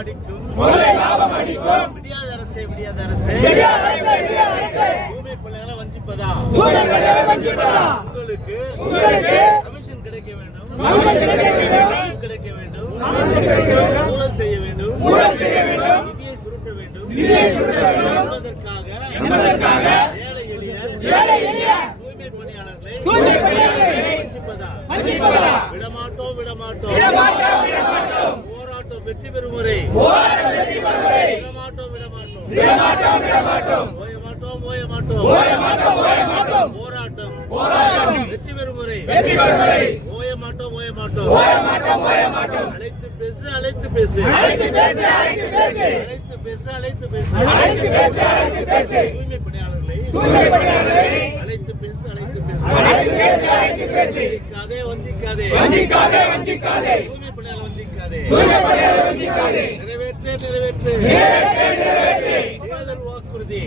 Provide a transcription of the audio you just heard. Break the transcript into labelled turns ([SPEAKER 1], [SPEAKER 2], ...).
[SPEAKER 1] அடிக்கும் விடியாத அரசே விடியாத அரசே. தூய்மை பிள்ளைகளை வஞ்சிப்பதா? உங்களுக்கு கமிஷன் கிடைக்க வேண்டும்
[SPEAKER 2] கிடைக்க வேண்டும்.
[SPEAKER 1] ஊழல் செய்ய வேண்டும். நிதியை சுருட்ட வேண்டும். என்பதற்காக ஏழை எளிய தூய்மை பணியாளர்களை வஞ்சிப்பதா விடமாட்டோம், விடமாட்டோம். வெற்றி பெறும் வரை விடமாட்டோம் விடமாட்டோம்
[SPEAKER 2] விடமாட்டோம்.
[SPEAKER 1] ஓய மாட்டோம் ஓய மாட்டோம்
[SPEAKER 2] ஓய மாட்டோம், ஓய மாட்டோம்.
[SPEAKER 1] போராட்டம்
[SPEAKER 2] போராட்டம்
[SPEAKER 1] வெற்றி பெறும் வரை
[SPEAKER 2] வெற்றி பெறும் வரை
[SPEAKER 1] ஓய மாட்டோம் ஓய மாட்டோம்
[SPEAKER 2] ஓய மாட்டோம், ஓய மாட்டோம்.
[SPEAKER 1] அழைத்து பேசு அழைத்து பேசு
[SPEAKER 2] அழைத்து பேசு, அழைத்து பேசு.
[SPEAKER 1] அழைத்து பேசு அழைத்து பேசு
[SPEAKER 2] அழைத்து பேசு, அழைத்து பேசு.
[SPEAKER 1] தூய்மை பணியாளர்களை
[SPEAKER 2] தூய்மை பணியாளர்களை
[SPEAKER 1] அழைத்து பேசு அழைத்து பேசு
[SPEAKER 2] அழைத்து பேசு, அழைத்து பேசு.
[SPEAKER 1] வஞ்சிக்காதே வஞ்சிக்காதே
[SPEAKER 2] வஞ்சிக்காதே, வஞ்சிக்காதே.
[SPEAKER 1] தூய்மை பணியாளர் வஞ்சிக்காதே
[SPEAKER 2] தூய்மை பணியாளர்களை வஞ்சிக்காதே.
[SPEAKER 1] நிறைவேற்று நிறைவேற்று.
[SPEAKER 2] வாக்குறுதி.